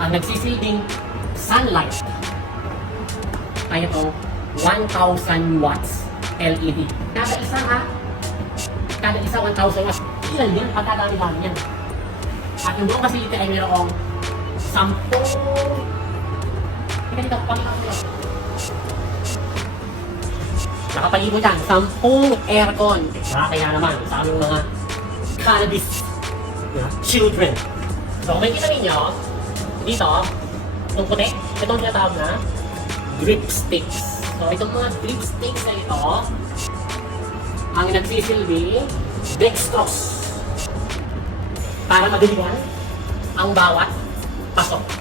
ang nagsisilbing sunlight ay itong 1,000 watts LED. Kada isa ha, kada isa 1,000 watts. Ilan din pagkadami-dami yan. At yung buong facility ay mayroong 10 ganito, pakita ko lang. Nakapalibot yan, 10 aircon. Kaya naman sa aming mga cannabis children. So kung makikita ninyo, dito, itong puti, itong tinatawag na drip sticks. So itong mga drip sticks na ito, ang nagsisilbi dextrose para madalian ang bawat pasok.